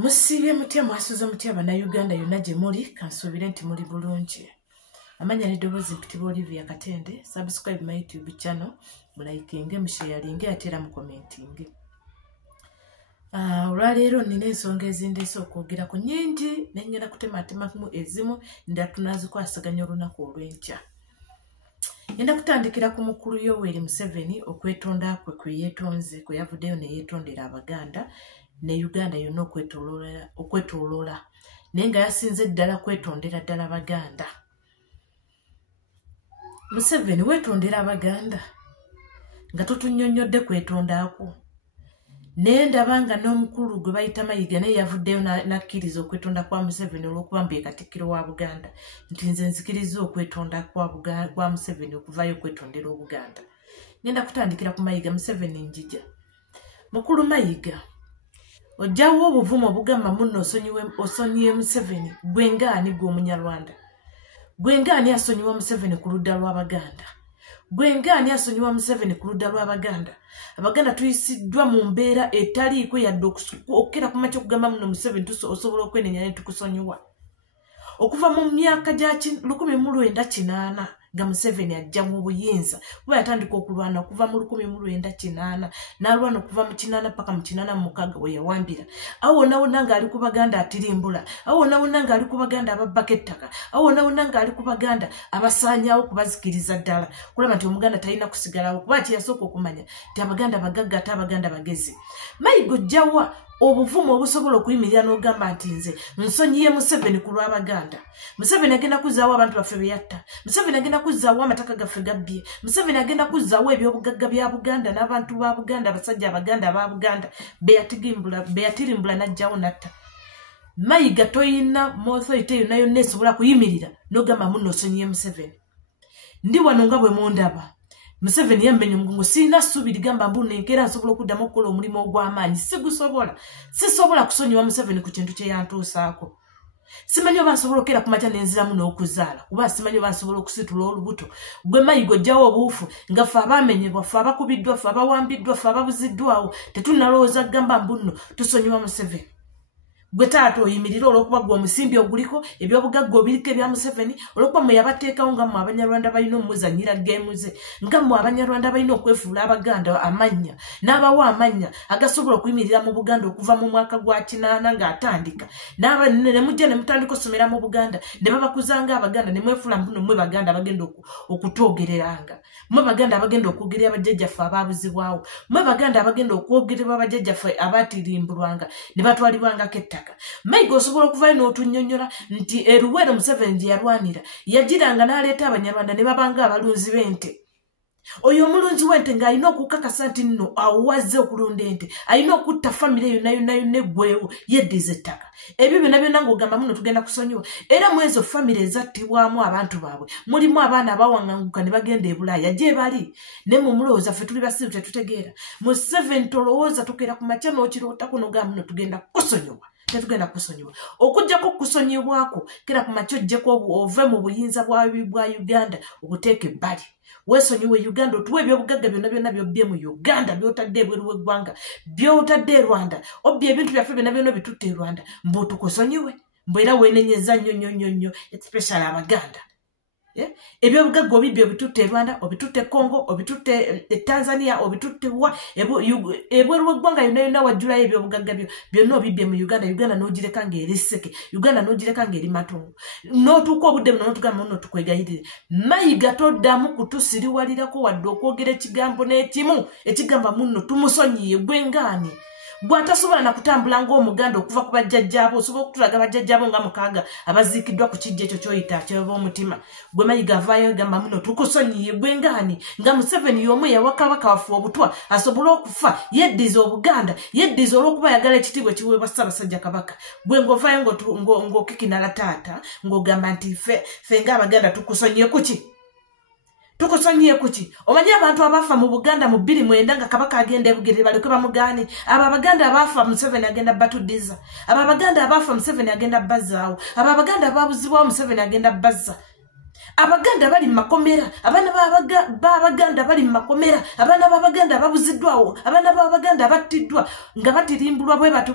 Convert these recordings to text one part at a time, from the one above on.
Musibye mutya mwasuza mutya bannayuganda yonna gye muli kansuubire nti muli bulungi. Amanya n'eddoboozi mpitibwa Olivia Katende. Subscribe my YouTube channel, mulaikinge, musharinge ate era mukomentinge. Olwaleero nina ensonga ezindeese okwogerako nnyingi naye ngenda kutematemamu ezimu ndala tunazikwasaganya olunaku olw'enkya. Ngenda kutandikira ku mukulu Yoweri Museveni okwetonda kwe yeetonze kwe yavuddeyo ne yeetondera Abaganda ne Uganda yonna okwetooloola naye nga yasinze ddala kwetondera ddala Baganda. Museveni weetondera Abaganda nga totunnyonnyodde kwetondako. Naye ndaba nga n'omukulu gwe bayita Mayiga naye yavuddeyo n'akkiriza okwetonda kwa Museveni olw'okuba mbu ye Katikkiro wa Buganda nti nze nzikiriza okwetonda kwa Museveni okuvaayo okwetondera Obuganda. Ngenda kutandikira ku Mayiga. Museveni njija. Mukulu Mayiga, ojjawo obuvumu obugamba munno osonyiye Museveni, gwe ngaani gwe Omunyarwanda? Gwe ngaani asonyiwa Museveni ku ludda lw'Abaganda? Gwe ngaani asonyiwa Museveni ku ludda lw'Abaganda? Abaganda tuyisiddwa mu mbeera etaliiko yadde okukera ku makya okugamba muno Museveni osobola okwenenya ne tukusonyiwa. Okuva mu myaka gya 1980 nga Museveni ajja mu buyinza kuba yatandika okulwana okuva mu 1980 n'alwana okuva mu 8 paka mu 86 we yawambira. Awo wonna ng'ali ku Baganda atirimbula, awo wonna ng'ali ku Baganda ababbako ettaka, awo wonna ng'ali ku Baganda abasaanyaawo kubazikiriza ddala kulaba nti Omuganda talina kusigalawo kuba kiyasooka okumanya nti Abaganda bagagga ate Abaganda bagezi. Mayiga ojjawa obuvumu obusobola okuyimirira n'ogamba nti nze nsonyiye Museveni ku lw'Abaganda? Museveni agenda kuzzaawo abantu baffe be yatta. Museveni agenda kuzzaawo amataka gaffe gabbye. Museveni agenda kuzzaawo ebyobugagga bya Buganda n'abantu ba Buganda, abasajja Abaganda aba Buganda be yatirimbula n'ajjawo n'atta. Mayiga toyina authority yonna esobola kuyimirira n'ogamba munno osonyiye Museveni. Ndi wano nga bwe mundaba. Museveni yamenya omugongo, sirina ssuubi ligamba mbu nenkeera nsobola okuddamu okukola omulimu ogw'amaanyi. Sisobola kusonyiwa Museveni ku kintu kye yantuusaako. Simanyi oba nsobola okera ku makya nenziramu n'okuzaala kuba simanyi oba nsobola okusitula olubuto. Gwe Mayiga ojjawo obuufu nga ffe abamenyebwa, ffe abakubiddwa, ffe abawambiddwa, ffe ababuziddwawo tetunnalowooza kugamba mbu nno tusonyiwa Museveni. Gwe taata oyimirira olw'okuba gwe omusimbi oguliko ebyobugagga obiriko ebya Museveni olw'okuba mwe yabateekawo nga mmwe Abanyarwanda balina omuzannyira geemu ze, nga mmwe Abanyarwanda balina okwefuula Abaganda amannya n'abawa amannya agasobola okuyimirira mu Buganda okuva mu mwaka gwa 8 ng'atandika ne mujja ne mutandika osomera mu Buganda ne babakuzanga Abaganda ne mwefuula mbuno mmwe Baganda bagenda okutwogereranga, mmwe Baganda abagenda okwogerera bajjajjaffe abaabuzibwawo, mmwe Baganda abagenda okwogerera bajjajjaffe abaatirimbulwanga ne batwalibwangako ettaka. Mayiga osobola okuvaayo n'otunnyonnyola nti Luwero Museveni gye yalwanira yagiranga n'aleeta Abanyarwanda ne babanga abalunzi b'ente. Oyo omulunzi w'ente ng'alina okukakasa nti nno awo wazze okulunda ente, alina okutta famire yonna eggweewo yeddiza ettaka. Ebyo byonna ng'ogamba muno tugenda kusonyiwa. Era mu ezo famire ezattibwamu abantu baabwe mulimu abaana abawaŋŋanguka ne bagenda e Bulaaya gye bali. Ne mu mulowooza ffe tuli basiru tetutegeera. Museveni tolowooza tukera ku makya n'okirootako n'ogamba muno tugenda kusonyiwa. Tetugenda kusonyiwa. Okujjako kusonyibwako kera ku makya ojjeko ove mu buyinza bwa Uganda obuteeke ebbali. Weesonyiwe Uganda otuwe ebyobugagga byonna by'obbye mu Uganda by'otadde ebweru w'eggwanga by'otadde e Rwanda obbye ebintu byaffe byonna bitutte e Rwanda mbu tukusonyiwe mbu era weenenyeza nnyo especially Abaganda. Ebyobugagga obibye obitutte e Rwanda, obitutte Congo, obitutte Tanzania, obitutte ebweru w'eggwanga yonna wajjulayo ebyobugagga byonna obibye mu Uganda. Uganda n'ogireka ng'eri sseke, Uganda n'ogireka ng'eri matungo, n'otuuka obudde buno n'otugamba muno tukwegayirire. Mayiga toddamu kutusiriwalirako wadde okwogera ekigambo n'ekimu ekigamba muno tumusonyiye. Gwe ngaani? Bw'atasobola na kutambula ng'Omuganda okuva ku bajjajjaabo, osobola okutulaga bajjajjaabo nga 6 abaziikiddwa ku kijja ekyo ky'oyita ky'ob'omutima. Gwe Mayiga avaayo gamba muno tukusonyiye. Gwe ngaani? Nga Museveni y'omu yawa Kabaka waffe obutwa asobole okufa yeddiza Obuganda, yeddiza olw'okuba ayagala ekitiibwa ekiweebwa Ssaabasajja Kabaka. Gwe ng'ovaayo ng'okikinala taata ng'ogamba nti ffe ng'Abaganda tukusonyiye kuki? Tukusonyiye kuki? Omanyi abantu abafa mu Buganda mu 2009 nga Kabaka agenda e Bugere baleke bamugaane? Abo Abaganda abafa Museveni agenda batuddiza. Abo Abaganda abafa Museveni agenda bazzaawo. Abo Abaganda abaabuzibwawo Museveni agenda bazza. abaganda bali makomera abana babaganda bali makomera abana babaganda babuziddwawo abana babaganda battiddwa nga batirimbulwa bwe batu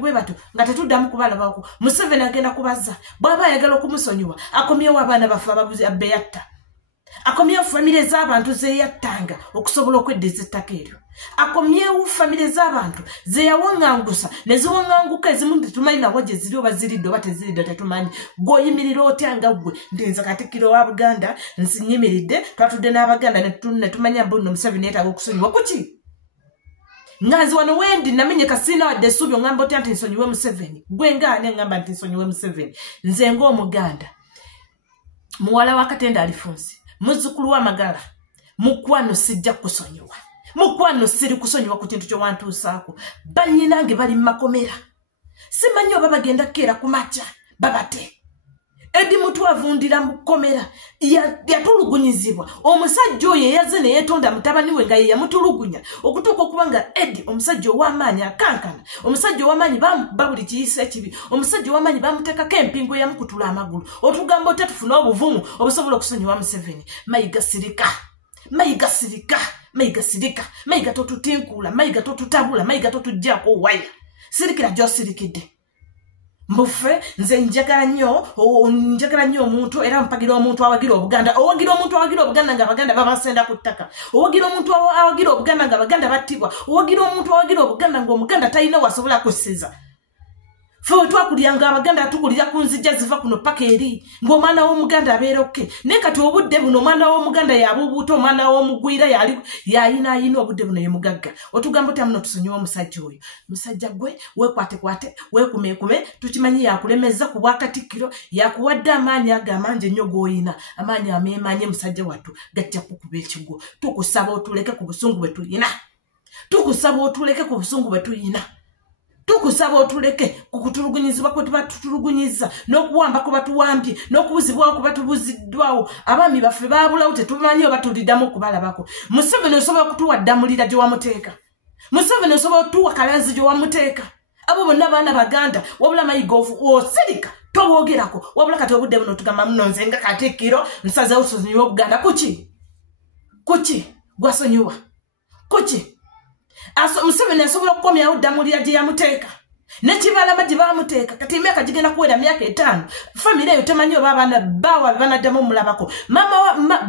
nga tetuddamu kubalabako Museveni agenda kubaza bwaba ayagala okumusonyiwa akomyewo abana bafe ababuzi abeyatta akomyewo famire z'abantu zeyattanga okusobola okweddiza ettaka eryo akomyewo famire z'abantu zeyawaŋŋangusa ne ziwaŋŋanguka ezimu tetumanyi nawo gye ziri oba ziridde oba teziridde tetumanyi gweoyimirira otya nga ggwe ndinza Katikkiro wa Buganda nsinyimiridde twatudde n'abaganda ne tumanya mbu nno Museveni yeetaaga okusonyiwa kuki nganzi wano wendi namenye kasina wadde essuubi oŋŋamba otya nti nsonyiwe Museveni gwe ngaani aŋŋamba nti nsonyiwe Museveni nze ng'Omuganda muwala wa Katenda Alfonsi muzzukulu w'Amagala mukwano sijja kusonyiwa mukwano siri kusonyiwa ku kintu kyowantuusaako bannyinange bali mu makomera simanyi oba bagenda kukeera ku makya babate Edi mutu avundira mu komera yatulugunyizibwa omusajja oyo yaze ne yeetonda mutabani we nga ye yamutulugunya okutuuka okuba nga Edi omusajja ow'amaanyi akankana omusajja ow'amaanyi babuli kiyisa ekibi omusajja ow'amaanyi bamuteekako empingo eyamukutula amagulu otugamba otya tufune obuvumu obusobola okusonyiwa Museveni mayiga sirika mayiga sirika mayiga sirika mayiga totutinkuula mayiga totutabula mayiga totujjaako waya sirikira gy'osirikidde mbufe nze njagala nnyo omuntu era mpagira omuntu awagira Obuganda owagira omuntu awagira Obuganda nga Abaganda babasenda ku ttaka owagira omuntu awagira Obuganda nga Abaganda battibwa owagira omuntu awagira Obuganda ng'Omuganda talina wasobola kussiza fe twakulyanga Abaganda tukulira ku nzijja ziva kuno paka eri ng'omwana w'Omuganda abeera oke naye kati obudde buno omwana w'Omuganda yabuubuuta omwana w'omugwira yayinaayina obudde buno ye mugagga otugamba otya muno tusonyiwa omusajja oyo musajja gwe weekwatekwate weekumeekume tukimanyi yakulemeza ku bwakatikkiro yakuwadde amaanyi ago amangi ennyo g'oyina amaanyi ameemanye musajja wattu gajja kukuba ekigo tukusaba otuleke ku busungu bwe tuyina tukusaba otuleke ku busungu bwe tuyina tukusaba otuleke kukutulugunyizibwa kwe tuba tutulugunyiza n'okuwamba kwe batuwambye n'okubuzibwawo kwe batubuziddwawo abaami baffe baabulawo tetumanyi oba tuliddamu okubalabako Museveni osobola kutuwa ddamulira gye wamuteeka Museveni osobola otuwa kalanzi gye wamuteeka abo bonna baana Baganda wabula mayiga osirika toboogerako wabula kati obudde buno tugamba muno nze nga Katikkiro nsazeewo tusonyiwe Obuganda kuki gwasonyiwa kuki Museveni asobola okukomyawo ddamulira gye yamuteeka nekibalama gye bamuteeka kati emyaka gigenda kuwera myaka 5 famire eyo temanyi oba abaana baawe banaddamu omulabako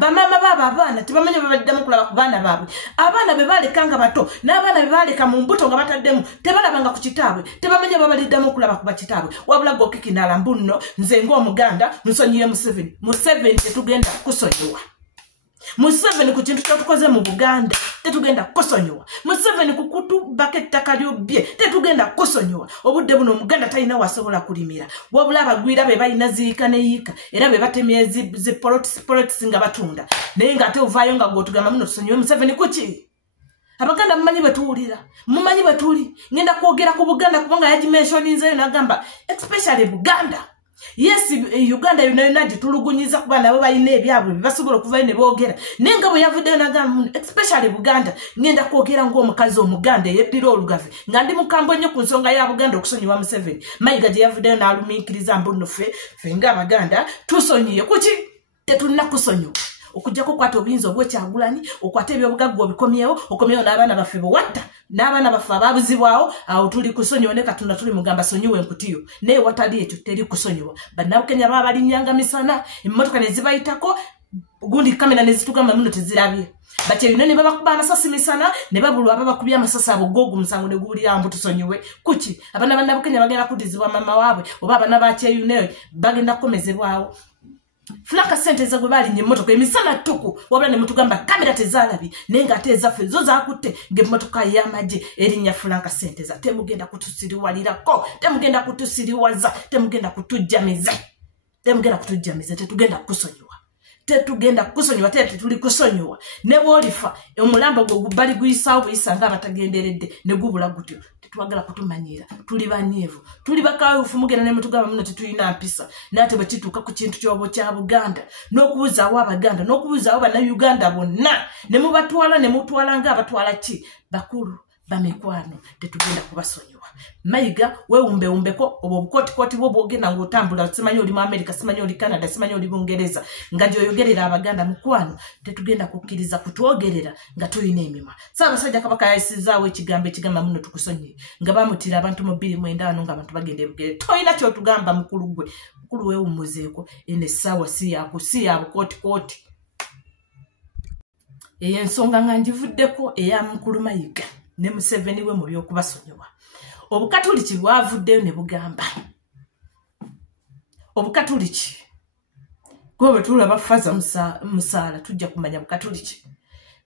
bamaama baabo abaana tebamanyi oba baddamu kulaba ku baana baabwe abaana be baaleka nga bato n'abaana be baaleka mu mbuto nga bataddemu tebalabanga ku kitaabwe tebamanyi oba baliddamu okulaba ku bakitaabwe wabula gokikindala mbu nno nze ng'Omuganda nsonyiye Museveni tetugenda kusonyiwa Museveni ku kintu kyatukoze mu Buganda tetugenda kusonyiwa Museveni ku kutubaka ettaka ly'obbye tetugenda kusonyiwa obudde buno Omuganda talina wasobola kulimira wabula abagwira be balina ziika neyiika era be batemye zi politics nga batunda naye ng'ate ovaayo nga gw'otugamba muno tusonyiwe Museveni kuki Abaganda mumanyi batuwulira mumanyi batuli ngenda kwogera ku Buganda kubanga yagimensioninzeyo n'agamba especially Buganda yes Uganda yonna gitulugunyiza kuba nabo balina ebyabwe basobola okuvayo ne boogera naye nga bwe yavuddeyo n'agamba especially Buganda ngenda kwogera ng'omukazi Omuganda eyeddira olugave nga ndi mukambwe nnyo ku nsonga ya Buganda okusonyiwa Museveni mayiga gye yavuddeyo n'alumiikiriza mbu nno ffe ng'Abaganda tusonyiye kuki tetulina kusonyiwa okujjako okwata obuyinza obw'Ekyagulanyi okwata ebyobugagga obikomyewo okomyewo n'abaana baffe bewatta n'abaana baffe abaabuzibwawo awo tuli kusonyiwa ne Katonda tuli mugamba sonyiwe enkutiyo naye watali ekyo teri kusonyiwa bannabukenya baba balinnyanga misana emmotoka ne zibayitako gundi kamera ne zitugamba muno tezirabye bakyeyina ne babakuba amasasi misana ne babulwa ababakubye amasasi abo googu musango ne guwulira mbu tusonyiwe kuki abaana bannabukenya bagenda kuddizibwa mama waabwe oba abaana bakyeyune bagenda kukomezebwawo Fulaka sente gwe balinye emmotoka emisana ttuku wabula ne mutugamba kamera tezaalabye naye ng'ate ezaffe zo zaakutte ng'emmotoka y'amagye erinnya Fulaka sente temugenda kutusiriwalirako temugenda kutusiriwaza temugenda kutujjamiza tetugenda kusonyiwa tetuli kusonyiwa ne bw'olifa omulambo gwe gubbali guyisaawo buyisa ng'abatagenderedde ne gubula gutyo tetwagala kutumanyira tuli banyeevu tuli bakawufu mugenda ne mutugamba muno tetulina mpisa naate bwe kituuka ku kintu ky'obo kya Buganda n'okubuzaawo Abaganda n'okubuzaawo Bannayuganda bonna ne mubatwala ne mutwala ng'abatwala ki bakulu bamikwano tetugenda kubasonyiwa Mayiga weewumbeko obwo bukotikoti bwo bwogenda ng'otambula simanyi oli mu America simanyi oli Canada simanyi oli Bungereza nga gyoyogerera abaganda mukwano tetugenda kukkiriza kutwogerera nga tulina emimwa Ssaabasajja Kabaka yayisizaawo ekigambo ekigamba muno tukusonyiye nga bamutira abantu mu 2 nga abantu bagenda ebugere toyina kyotugamba mukulu gwe mukulu weewummuzeeko eno essaawa si ya bukotikoti eyo ensonga nga ngivuddeko eya mukulu Mayiga ne Museveni we mu by'okubasonyiwa obukatuliki bwavuddeyo ne bugamba obukatuliki gwe bwe tulaba Faza Musaala tujja kumanya bukatuliki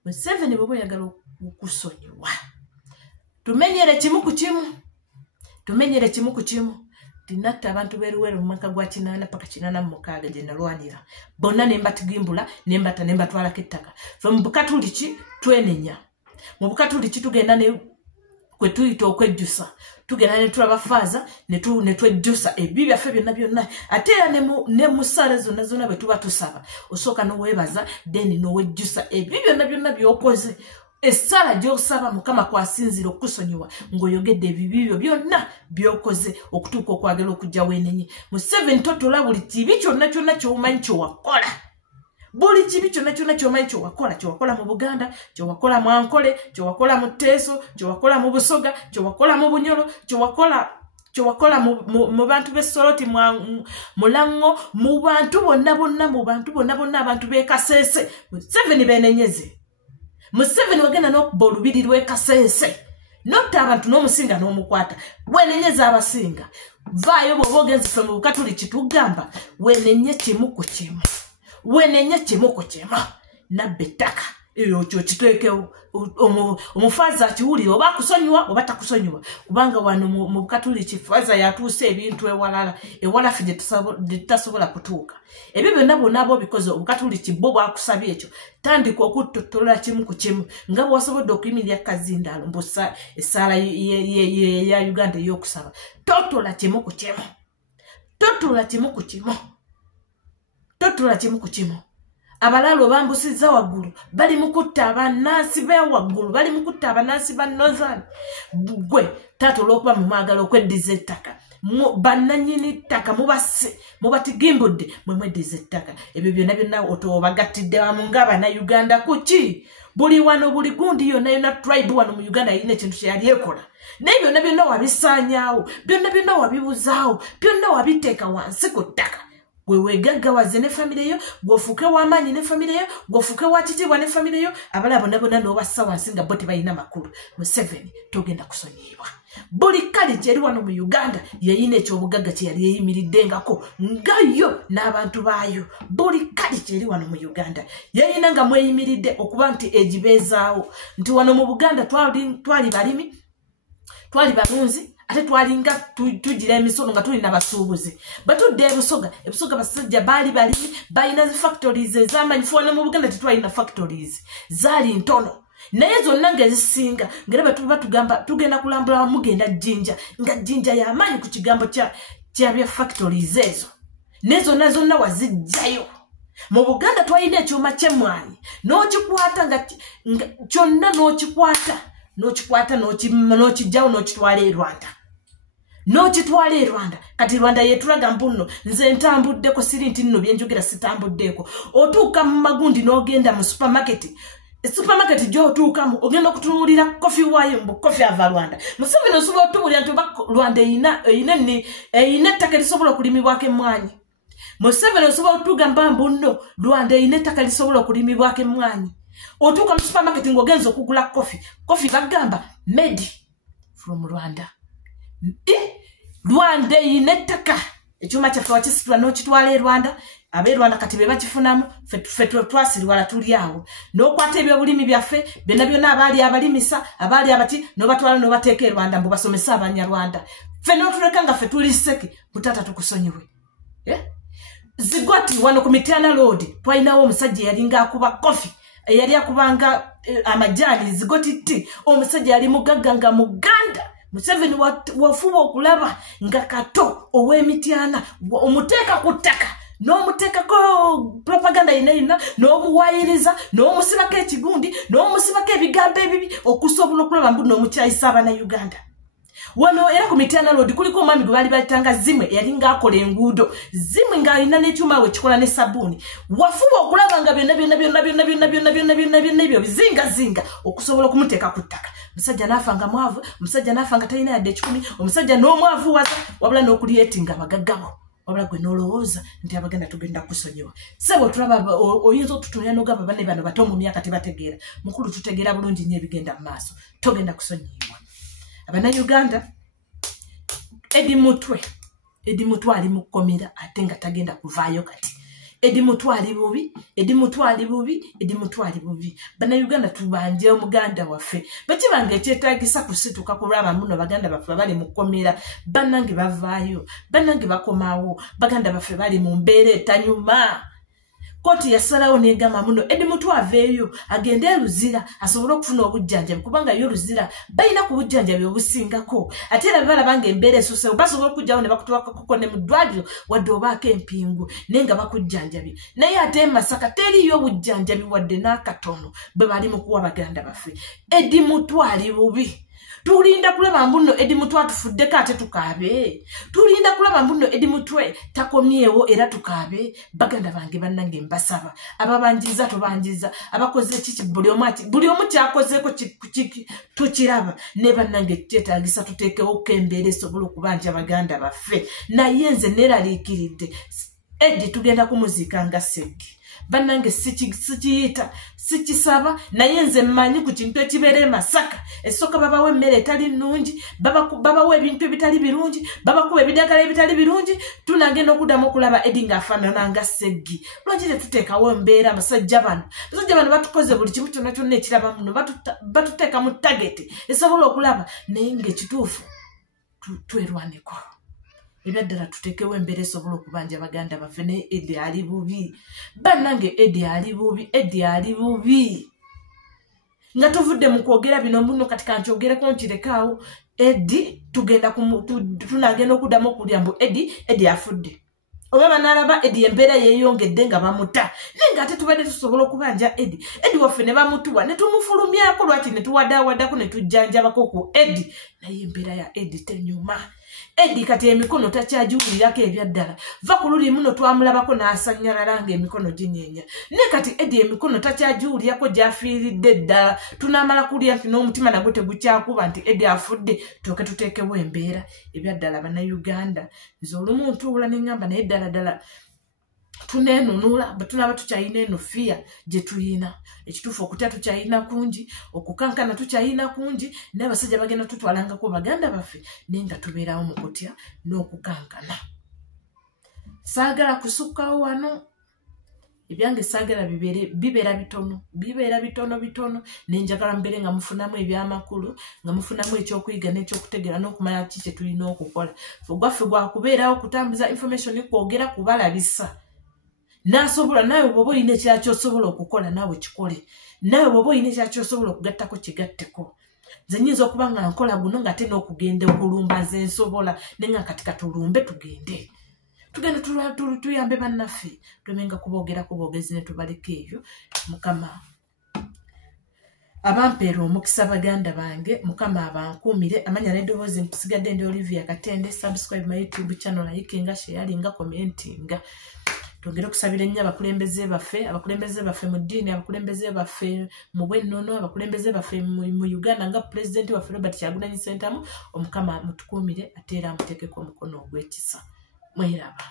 Museveni bwe bweyagala okusonyiwa tumenyere kimu ku kimu tinatta abantu beruwero mu mwaka gwa 8 paka 86 gye nalwanira bonna ne mbatigimbula ne mbatwalako ettaka mu bukatuliki twenenya mu bukatuliki tugenda ne kwe tuyita okwejjusa tugenda ne tulaba Faza ne twejjusa ebibi byaffe byonna ate era ne mu ssaala zonna bwe tuba tusaba osooka n'oweebaza then n'owejjusa ebibi byonna by'okoze essala gy'osaba Mukama kwasinzira okusonyiwa ng'oyogedde ebibi byo byonna by'okoze okutuuka okwagala okujja weenenye Museveni totola buli kibi kyonna ky'omanyi kyewakola buli kibi kyonna ky'omanyi kyewakola mu Buganda kyewakola mu Ankole kyewakola mu Teeso kyewakola mu Busoga kyewakola mu Bunyoro kyewakola mu bantu b'Essoroti mu Lango mu bantu bonna abantu b'e Kasese Museveni beenenyeze Museveni wagenda n'okuba olubiri lw'e Kasese notta abantu n'omusinga n'omukwata weenenyeza abasinga vaayo bw'oba ogenze ffe mu bukatuliki tugamba weenenye kimu ku kimu nabba ettaka eyo kyo kiteekewo omufaaza akiwulira oba akusonyiwa oba takusonyiwa kubanga wano mu bukatuliki Faza yatuuse ebintu ewalaffe gye tutasobola kutuuka ebyo byonna bikoze obukatuliki bwo bwakusabye ekyo tandika okuttotola kimu ku kimu nga bw'osobodde okuyimirira kazindaalo mbusa essaala ya Uganda ey'okusaba totola kimu ku kimu abalalo bambusizza waggulu bali mu kutta abannansi b'ewaggulu bali mu kutta abannansi ba Northern gwe tatola okuba mu maagala okweddiza ettaka bannannyini ttaka mubatigimbudde mweddiza ettaka ebyo byonna otobagattidde wamu ng'Abannayuganda kuki buli wano buli gundi yonna tribe wano mu Uganda yalina ekintu kye yali ekola naye byonna wabisaanyaawo byonna wabibuzaawo byonna wabiteeka wansi ku ttaka weegaggawaze ne famire yo gwofuuke w'amaanyi ne famire yo gwofuuke wa kitiibwa ne famire yo abala bonna n'obassa wansi nga bo tebalina makulu Museveni togenda kusonyiyibwa buli kali kyeri wano mu Uganda yayina ekyobugagga kye yali yeyimiriddengako nga yo n'abantu baayo buli kali kyeri wano mu Uganda yayina nga mweyimiridde okuba nti egibeezaawo nti wano mu Buganda twali balimi twali balunzi ate twalinga tugira emisono nga tulina basuubuzi batudde ebusoga basajja baali balimi balina zi factories ez'amanyifu wano mu Buganda tetwalina factories zaali ntono naye zonna ng'ezisinga ngera batuba tugamba tugenda kulambula mugenda Jjinja nga Jjinja y'amaanyi ku kigambo kya bya factories ezo ne zonna wazijjayo mu Buganda twalina ekyuma ky'emmwanyi n'okikwata nga kyonna n'okikwata n'okijjawo n'okitwala e Rwanda kati Rwanda yetulaga mbuno nze ntambuddeko siri nti nno byenjogera sitambuddeeko otuuka mu magundi n'ogenda mu supermarket gy'otuukamu ogenda okutunuulira kofi waayo mbu kofi ava Rwanda Museveni osobola otubuulira nti oba Rwanda eyina ettaka lisobola okulimibwako emmwanyi Museveni osobola otugamba mbu nno Rwanda eyina ettaka lisobola okulimibwako emmwanyi otuuka mu supermarket ng'ogenza okugula kofi bagamba made from Rwanda Rwanda eyina ettaka ekyuma kyaffe wakisitula n'okitwala e Rwanda ab'e Rwanda kati be bakifunamu ffe twasiriwala tuli awo n'okwata ebyobulimi byaffe byonna abaali abalimisa abaali abati n'obatwala n'obateeka e Rwanda mbu basomese Abanyarwanda ffe n'otuleka nga ffe tuli seke butata tukusonyiwe Zigoti wano ku Mityana Road twalinawo omusajja yalinga akuba kofi eyali akubanga amajaani Zigoti tti omusajja yali mugagga nga Muganda Museveni wafuba okulaba nga kato ow'Emityana omuteeka ku ttaka n'omuteekako propaganda yina n'omuwaayiriza n'omusibako ekigundi n'omusibako ebigambo ebibi okusobola okulaba mbu n'omukyayisa Abannayuganda wano era ku Mitana Road kuliko omwami gwe bali batanga Zimwe yali ng'akola enguudo Zimwe ng'alina n'ekyuma we kikola ne sabuni wafuba okulaba nga byonna ebyo bizinga okusobola okumuteeka ku ttaka musajja n'afa nga mwavu musajja n'afa nga talina yadde 10 omusajja n'omwavu waza wabula n'okulietinga abagaggabo wabula gwe n'olowooza nti abagenda tugenda kusonyiwa sebo tulaba oyinza otutunira n'ogamba banne bano bato mu myaka tebategeera mukulu tutegeera bulungi nnyo ebigenda mu maaso togenda kusonyiibwa Abannayuganda Eddie Mutwe ali mu kkomera ate nga tagenda kuvaayo kati Eddie Mutwe ali bubi Bannayuganda tubanje omuganda waffe bakibanga ekyetaagisa kusituka kulwaba muno baganda baffe bali mu kkomera bannange bavaayo bannange bakomaawo baganda baffe bali mu mbeera etanyuma Koti yasalawo negamba muno Eddie Mutwe aveeyo agende Luzira asobole okufuna obujjanjabi kubanga yo Luzira balina ku bujjanjabi obusingako ate era balabanga embeera esose basobola okujjawo ne bakutwako ne mu ddwaliro wadde obaako empingu nenga bakujjanjabi naye ate Masaka teriyo obujjanjabi wadde n'akatono bwe bali mu kuwa baganda baffe Eddie Mutwe ali bubi tulinda kulaba mbuno Eddie Mutwe atufuddeko ate tukaabe tulinda kulaba mbuno Eddie Mutwe takomyewo era tukaabe baganda bange bannange mbasaba ababanjiza tobanjiza abakoze kiki buli omu kyakozeeko tukiraba ne bannange kyetaagisa tuteekewo embeera esobola okubanja baganda baffe naye nze neeraliikiridde Eddie tugenda kumuziika nga Sseggi bannange sikisaba naye nze mmanyi ku kintu ekibeera Masaka esooka babawo emmere etali nnungi babawo ebintu ebitali birungi babakuba ebiddagala ebitali birungi tunagenda okuddamu okulaba Eddie ng'afaanana nga Sseggi lwaki tetuteekawo embeera abasajja bano batukoze buli kimu kyonna kyonna ekiraba muno batuteeka mu tageti esobola okulaba naye ng'ekituufu twerwaneko ebyaddala tuteekewo embeera esobola okubanja baganda baffe naye Eddie ali bubi bannange Eddie ali bubi nga tuvudde mu kwogera bino muno kati kankyogereko nkirekaawo Eddie tunagenda okuddamu okulya mbu Eddie afudde oba banaalaba Eddie embeera yeeyongedde nga bamuta naye ng'ate tubadde tusobola okubanja Eddie waffe ne bamutuwa ne tumufulumyako lwaki ne tuwadaawadako ne tujjanjabako ku Eddie naye embeera ya Eddie tenyuma Eddie kati emikono takyagiwulirako ebyaddala va ku luli muno twamulabako n'asanyalala ng'emikono ginyeenya naye kati Eddie emikono takyagiwulirako gy'afiiridde ddala tunaamala kulya nti n'omutima nagwo tegukyakuba nti Eddie afudde tooke tuteekewo embeera ebyaddala Bannayuganda nze olumu ntuula ne ŋŋamba naye ddala tunenunula bwe tunaba tukyayina eno fiya gye tuyina ekituufu okutya tukyayina kungi okukankana tukyayina kungi naye abasajja bagenda tutwalangako baganda baffe naye nga tubeerawo mu kutya n'okukankana saagala kusukkawo wano ebyange saagala bibeera bitono nenjagala mbeere nga mufunamu ebyamakulu nga mufunamu ekyokuyiga n'ekyokutegeera n'okumanya ki kye tulina okukola gwaffe gwakubeerawo kutambuza information kwogera kubalabisa nasobola nawe bwoba olina ekirala kyosobola okukola nawe kikole nawe bwoba olina ekirala kyosobola okugattako kigatteko nze nnyinza okuba nga nkola guno nga te n'okugenda okulumba nze nsobola naye nga kati katulumbe tugende tuyambe bannaffe twemenga kubogerako boogezi ne tubaleka ebyo Mukama abampeera omukisa baganda bange Mukama abankuumire amanya n'eddoboozi mpusigadde ndi Olivia Katende subscribe my YouTube channel ayikinga sharinga commentinga tugere okusabira ennyo abakulembeze baffe mu ddiini abakulembeze baffe mu bwennono abakulembeze baffe mu Uganda nga pulezidenti waffe Robert Kyagulanyi Ssentamu Omukama mutukuumire ate era amuteekeko omukono ogw'ekisa mweraba